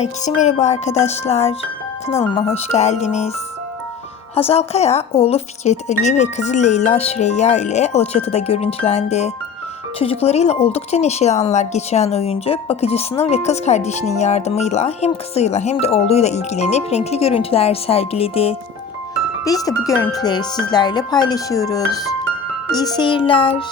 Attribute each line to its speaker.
Speaker 1: Herkese merhaba arkadaşlar. Kanalıma hoş geldiniz. Hazal Kaya, oğlu Fikret Ali ve kızı Leyla Şüreyya ile Alaçatı'da görüntülendi. Çocuklarıyla oldukça neşeli anlar geçiren oyuncu, bakıcısının ve kız kardeşinin yardımıyla hem kızıyla hem de oğluyla ilgilenip renkli görüntüler sergiledi. Biz de bu görüntüleri sizlerle paylaşıyoruz. İyi seyirler.